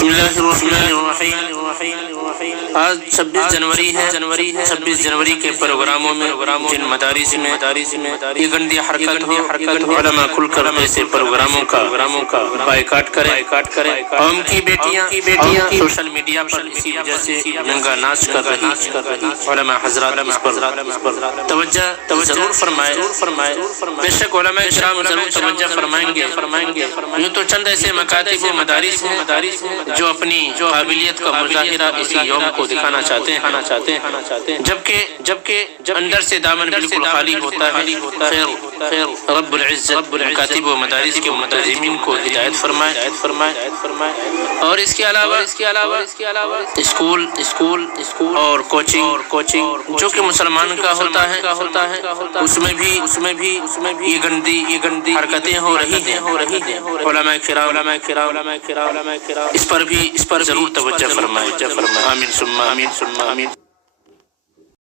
بسم اللہ الرحمن الرحیم۔ آج 26 جنوری ہے۔ 26 جنوری کے پروگراموں میں جن مدارس میں یہ گندی حرکت ہو، علماء کھل کر ایسے پروگراموں کا بائیکاٹ کریں۔ قوم کی بیٹیاں سوشل میڈیا پر اسی وجہ سے ننگا ناچ کر رہی۔ علماء حضرات اس پر توجہ ضرور فرمائے۔ بے شک علماء کرام ضرور توجہ فرمائیں گے۔ یوں تو چند ایسے مکاتب و مدارس ہیں جو اپنی قابلیت کا مظاہرہ اسی یوم کو دکھانا چاہتے ہیں، جبکہ اندر سے دامن بالکل خالی ہوتا ہے۔ خیر رب العزت مکاتب و مدارس کے منتظمین کو ہدایت فرمائے، اور اس کے علاوہ اسکول اور کوچنگ جو کہ مسلمان کا ہوتا ہے، اس میں بھی یہ گندی حرکتیں ہو رہی ہیں۔ علماء کرام اس پر ضرور توجہ فرمائے۔ آمین ثم آمین۔